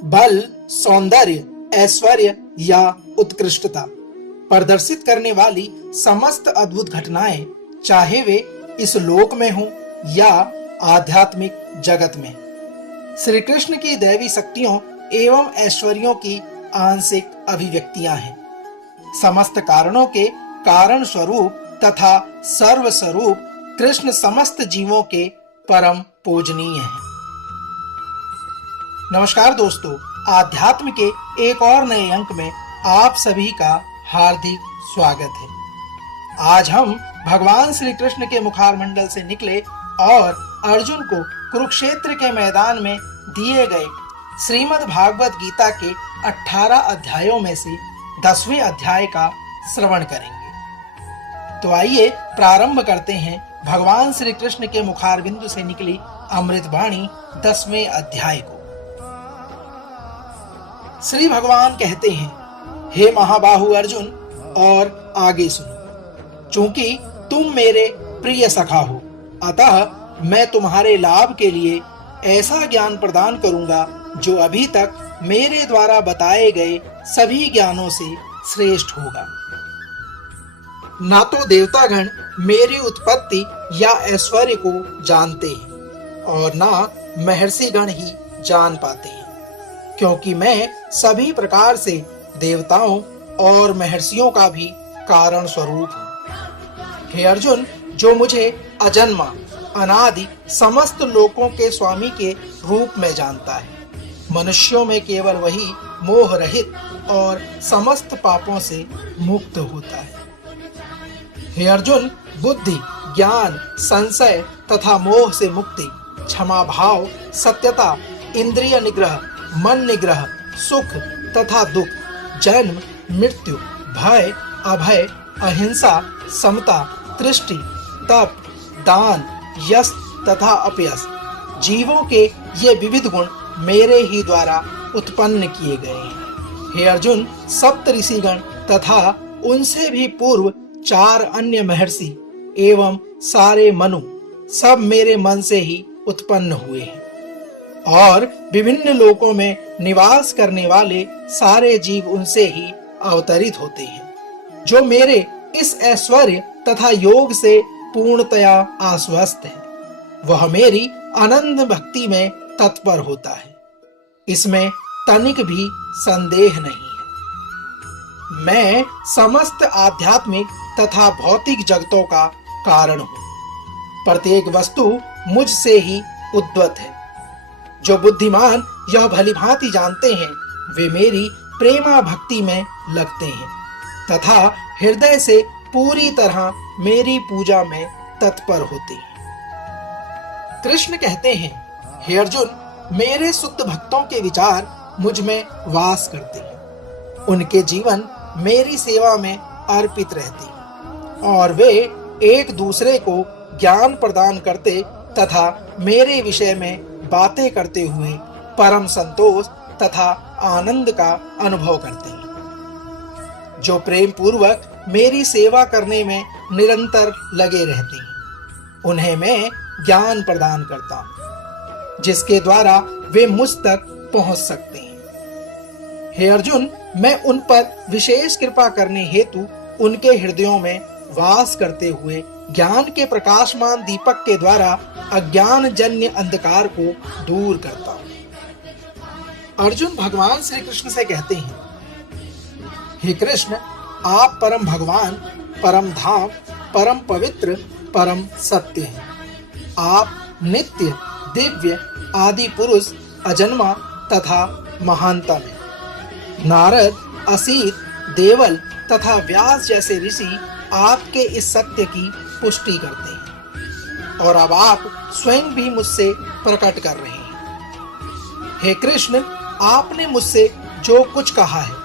बल, सौंदर्य, ऐश्वर्य या उत्कृष्टता प्रदर्शित करने वाली समस्त अद्भुत घटनाएं, चाहे वे इस लोक में हों या आध्यात्मिक जगत में, श्री कृष्ण की दैवी शक्तियों एवं ऐश्वर्यों की आंशिक अभिव्यक्तियां हैं। समस्त कारणों के कारण स्वरूप तथा सर्व स्वरूप कृष्ण समस्त जीवों के परम पूजनीय हैं। नमस्कार दोस्तों, आध्यात्म के एक और नए अंक में आप सभी का हार्दिक स्वागत है। आज हम भगवान श्री कृष्ण के मुखारमंडल से निकले और अर्जुन को कुरुक्षेत्र के मैदान में दिए गए श्रीमद् भागवत गीता के 18 अध्यायों में से 10वें अध्याय का श्रवण करेंगे। तो आइए प्रारंभ करते हैं भगवान श्री कृष्ण के मुखारबिंदु से निकली अमृतवाणी 10वें अध्याय को। श्री भगवान कहते हैं, हे महाबाहु अर्जुन, और आगे सुनो। चूंकि तुम मेरे प्रिय सखा हो, अतः मैं तुम्हारे लाभ के लिए ऐसा ज्ञान प्रदान करूंगा जो अभी तक मेरे द्वारा बताए गए सभी ज्ञानों से श्रेष्ठ होगा। ना तो देवतागण मेरी उत्पत्ति या ऐश्वर्य को जानते हैं और ना महर्षिगण ही जान पाते हैं, क्योंकि मैं सभी प्रकार से देवताओं और महर्षियों का भी कारण स्वरूप हूँ। हे अर्जुन, जो मुझे अजन्मा अनादि समस्त लोकों के स्वामी के रूप में जानता है, मनुष्यों में केवल वही मोह रहित और समस्त पापों से मुक्त होता है। हे अर्जुन, बुद्धि, ज्ञान, संशय तथा मोह से मुक्ति, क्षमा भाव, सत्यता, इंद्रिय निग्रह, मन निग्रह, सुख तथा दुख, जन्म मृत्यु, भय अभय, अहिंसा, समता, तृष्टि, तप, दान, यश तथा अपयश, जीवों के ये विविध गुण मेरे ही द्वारा उत्पन्न किए गए हैं। हे अर्जुन, सप्त ऋषिगण तथा उनसे भी पूर्व 4 अन्य महर्षि एवं सारे मनु सब मेरे मन से ही उत्पन्न हुए हैं, और विभिन्न लोकों में निवास करने वाले सारे जीव उनसे ही अवतरित होते हैं। जो मेरे इस ऐश्वर्य तथा योग से पूर्णतया आश्वस्त है, वह मेरी अनंत भक्ति में तत्पर होता है, इसमें तनिक भी संदेह नहीं है। मैं समस्त आध्यात्मिक तथा भौतिक जगतों का कारण हूँ। प्रत्येक वस्तु मुझसे ही उद्भूत है। जो बुद्धिमान यह भलीभांति जानते हैं, वे मेरी प्रेमा भक्ति में लगते हैं तथा हृदय से पूरी तरह मेरी पूजा में तत्पर होते हैं। कृष्ण कहते हैं, हे अर्जुन, मेरे शुद्ध भक्तों के विचार मुझ में वास करते हैं। उनके जीवन मेरी सेवा में अर्पित रहते हैं और वे एक दूसरे को ज्ञान प्रदान करते तथा मेरे विषय में बातें करते हुए परम संतोष तथा आनंद का अनुभव करते हैं। जो प्रेम पूर्वक मेरी सेवा करने में निरंतर लगे रहते हैं, उन्हें मैं ज्ञान प्रदान करता हूँ, जिसके द्वारा वे मुझ तक पहुंच सकते हैं। हे अर्जुन, मैं उन पर विशेष कृपा करने हेतु उनके हृदयों में वास करते हुए ज्ञान के प्रकाशमान दीपक के द्वारा अज्ञान जन्य अंधकार को दूर करता हूँ। अर्जुन भगवान श्री कृष्ण से कहते हैं, हे कृष्ण, आप परम भगवान, परम धाम, परम पवित्र, परम सत्य हैं। आप नित्य, दिव्य, आदि पुरुष, अजन्मा तथा महानतम हैं। नारद, असीत, देवल तथा व्यास जैसे ऋषि आपके इस सत्य की पुष्टि करते हैं और अब आप स्वयं भी मुझसे प्रकट कर रहे हैं। हे कृष्ण, आपने मुझसे जो कुछ कहा है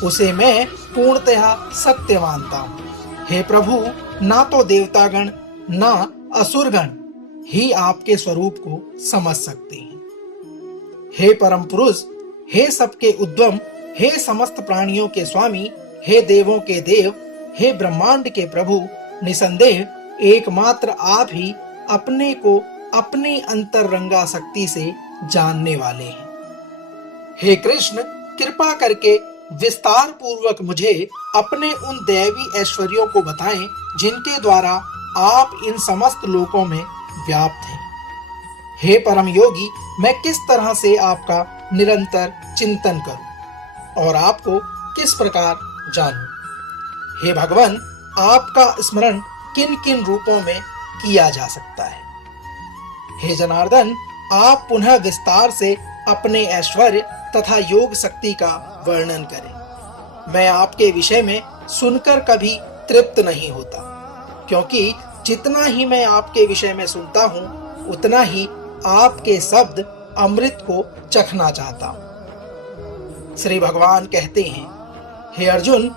उसे मैं पूर्णतः सत्य मानता हूँ। हे प्रभु, ना तो देवतागण ना असुरगण ही आपके स्वरूप को समझ सकते हैं। हे परम पुरुष, हे सबके उद्गम, हे समस्त प्राणियों के स्वामी, हे देवों के देव, हे ब्रह्मांड के प्रभु, निसंदेह एकमात्र आप ही अपने को अपनी अंतरंगा शक्ति से जानने वाले हैं। हे कृष्ण, कृपा करके विस्तार पूर्वक मुझे अपने उन दैवी ऐश्वर्यों को बताएं जिनके द्वारा आप इन समस्त लोकों में व्याप्त हैं। हे परम योगी, मैं किस तरह से आपका निरंतर चिंतन करूं और आपको किस प्रकार जानूं? हे भगवान, आपका स्मरण किन किन रूपों में किया जा सकता है? हे जनार्दन, आप पुनः विस्तार से अपने ऐश्वर्य तथा योग शक्ति का वर्णन करें। मैं आपके विषय में सुनकर कभी तृप्त नहीं होता, क्योंकि जितना ही मैं आपके विषय में सुनता हूँ उतना ही आपके शब्द अमृत को चखना चाहता हूँ। श्री भगवान कहते हैं, हे अर्जुन,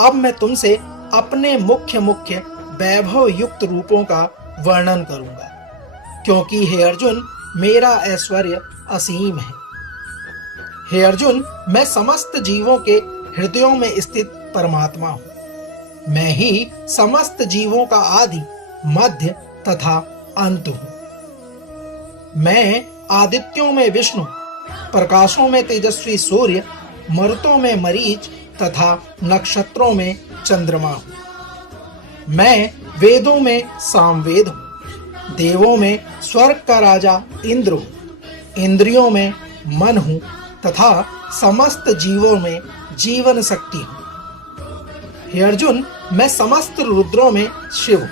अब मैं तुमसे अपने मुख्य मुख्य वैभव युक्त रूपों का वर्णन करूंगा, क्योंकि हे अर्जुन, मेरा ऐश्वर्य असीम है। हे अर्जुन, मैं समस्त जीवों के हृदयों में स्थित परमात्मा हूं। मैं ही समस्त जीवों का आदि, मध्य तथा अंत हूं। मैं आदित्यों में विष्णु, प्रकाशों में तेजस्वी सूर्य, मरुतों में मरीच तथा नक्षत्रों में चंद्रमा हूं। मैं वेदों में सामवेद हूं, देवों में स्वर्ग का राजा इंद्र हूं, इंद्रियों में मन हूं तथा समस्त जीवों में जीवन शक्ति हूं। हे अर्जुन, मैं समस्त रुद्रों में शिव हूं,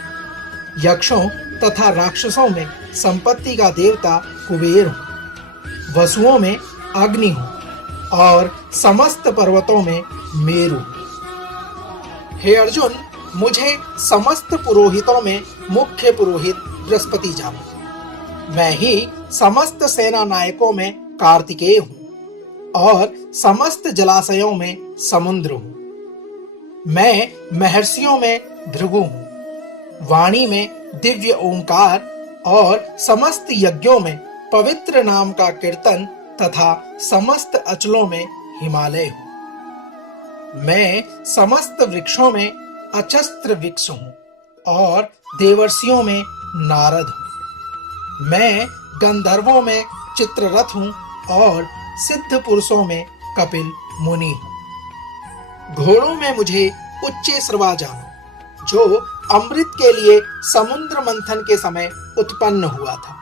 यक्षों तथा राक्षसों में संपत्ति का देवता कुबेर हूं, वसुओं में अग्नि हूं और समस्त पर्वतों में मेरु हूं। हे अर्जुन, मुझे समस्त पुरोहितों में मुख्य पुरोहित बृहस्पति जानो। मैं ही समस्त सेना नायकों में कार्तिकेय हूं और समस्त जलाशयों में समुद्र हूं। मैं महर्षियों में भृगु हूं, वाणी में दिव्य ओंकार और समस्त यज्ञों में पवित्र नाम का कीर्तन तथा समस्त अचलों में हिमालय हूं। मैं समस्त वृक्षों में अचस्त्र वृक्ष हूं और देवर्षियों में नारद हूं। मैं गंधर्वों में चित्ररथ हूं और सिद्ध पुरुषों में कपिल मुनि हूं। घोड़ों में मुझे उच्चैश्रवा जानो, जो अमृत के लिए समुद्र मंथन के समय उत्पन्न हुआ था।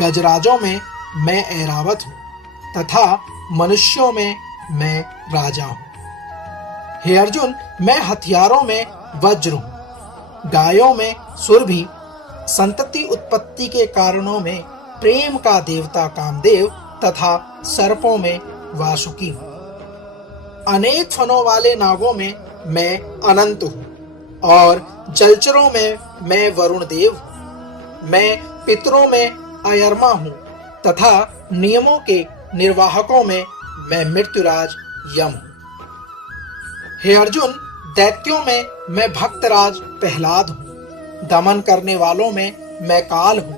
गजराजों में मैं ऐरावत हूं तथा मनुष्यों में मैं राजा हूं। हे अर्जुन, मैं हथियारों में वज्र हूं, गायों में सुरभि, संतति उत्पत्ति के कारणों में प्रेम का देवता कामदेव तथा सर्पों में वासुकी हूं। अनेक फनों वाले नागों में मैं अनंत हूं और जलचरों में मैं वरुण देव हूं। मैं पितरों में अयरमा हूं तथा नियमों के निर्वाहकों में मैं मृत्युराज यम हूं। हे अर्जुन, दैत्यों में मैं भक्तराज प्रहलाद हूं, दमन करने वालों में मैं काल हूं,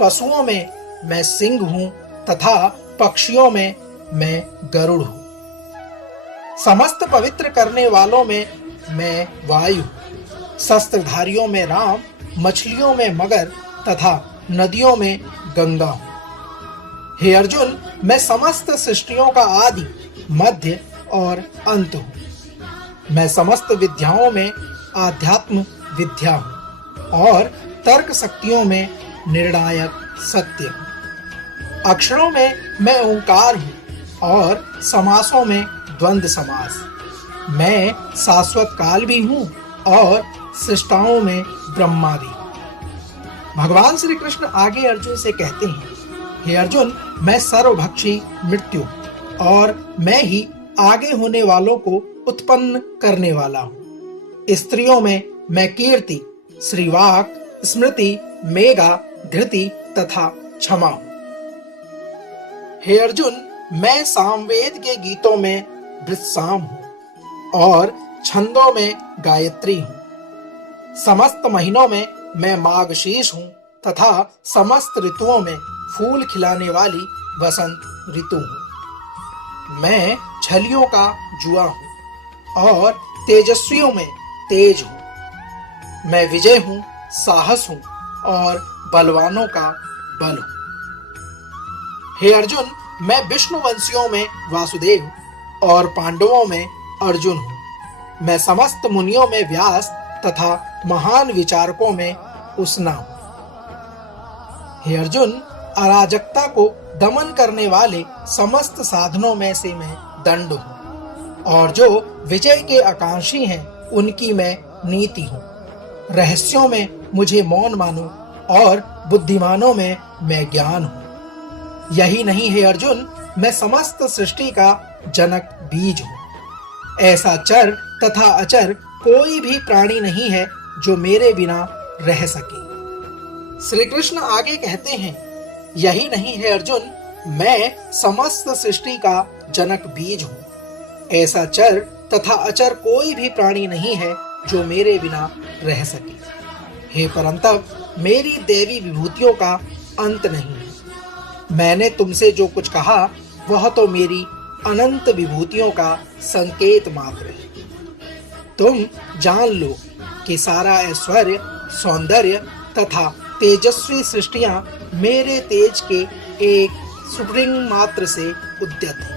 पशुओं में मैं सिंह हूं तथा पक्षियों में मैं गरुड़ हूं। समस्त पवित्र करने वालों में मैं वायु, शस्त्रधारियों में राम, मछलियों में मगर तथा नदियों में गंगा हूं। हे अर्जुन, मैं समस्त सृष्टियों का आदि, मध्य और अंत हूं। मैं समस्त विद्याओं में आध्यात्म विद्या हूं और तर्क शक्तियों में निर्णायक सत्य हूं। अक्षरों में मैं ओंकार हूं और समासों में द्वंद्व समास। मैं शाश्वत काल भी हूं और सृष्टाओं में ब्रह्मा भी। भगवान श्री कृष्ण आगे अर्जुन से कहते हैं, हे अर्जुन, मैं सर्वभक्षी मृत्यु और मैं ही आगे होने वालों को उत्पन्न करने वाला हूं। स्त्रियों में मैं कीर्ति, श्रीवाक, स्मृति, मेघा, धृति तथा क्षमा हूं। हे अर्जुन, मैं सामवेद के गीतों में वृषाम हूं और छंदों में गायत्री हूं। समस्त महीनों में मैं माघशीर्ष हूं तथा समस्त ऋतुओं में फूल खिलाने वाली वसंत ऋतु हूं। मैं छलियों का जुआ हूं और तेजस्वियों में तेज हूं। मैं विजय हूं, साहस हूं और बलवानों का बल हूं। हे अर्जुन, मैं विष्णुवंशियों में वासुदेव और पांडवों में अर्जुन हूँ। मैं समस्त मुनियों में व्यास तथा महान विचारकों में उसना हूँ। हे अर्जुन, अराजकता को दमन करने वाले समस्त साधनों में से मैं दंड हूँ, और जो विजय के आकांक्षी हैं उनकी मैं नीति हूँ। रहस्यों में मुझे मौन मानो और बुद्धिमानों में मैं ज्ञान हूँ। यही नहीं है अर्जुन, मैं समस्त सृष्टि का जनक बीज हूँ। ऐसा चर तथा अचर कोई भी प्राणी नहीं है जो मेरे बिना रह सके। श्री कृष्ण आगे कहते हैं, यही नहीं है अर्जुन, मैं समस्त सृष्टि का जनक बीज हूँ। ऐसा चर तथा अचर कोई भी प्राणी नहीं है जो मेरे बिना रह सके। हे परंतप, मेरी देवी विभूतियों का अंत नहीं है। मैंने तुमसे जो कुछ कहा वह तो मेरी अनंत विभूतियों का संकेत मात्र है। तुम जान लो कि सारा ऐश्वर्य, सौंदर्य तथा तेजस्वी सृष्टियां मेरे तेज के एक स्फुलिंग मात्र से उद्यत है।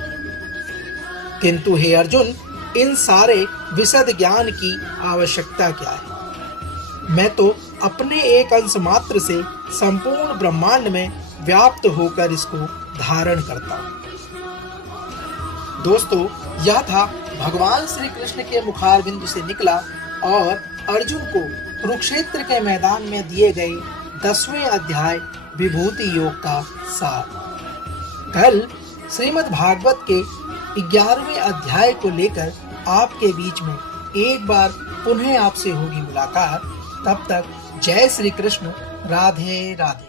किंतु हे अर्जुन, इन सारे विशद ज्ञान की आवश्यकता क्या है? मैं तो अपने एक अंश मात्र से संपूर्ण ब्रह्मांड में व्याप्त होकर इसको धारण करता हूँ। दोस्तों, यह था भगवान श्री कृष्ण के मुखारबिंद से निकला और अर्जुन को कुरुक्षेत्र के मैदान में दिए गए 10वें अध्याय विभूति योग का सार। कल श्रीमद् भागवत के 11वें अध्याय को लेकर आपके बीच में एक बार पुनः आपसे होगी मुलाकात। तब तक जय श्री कृष्ण, राधे राधे।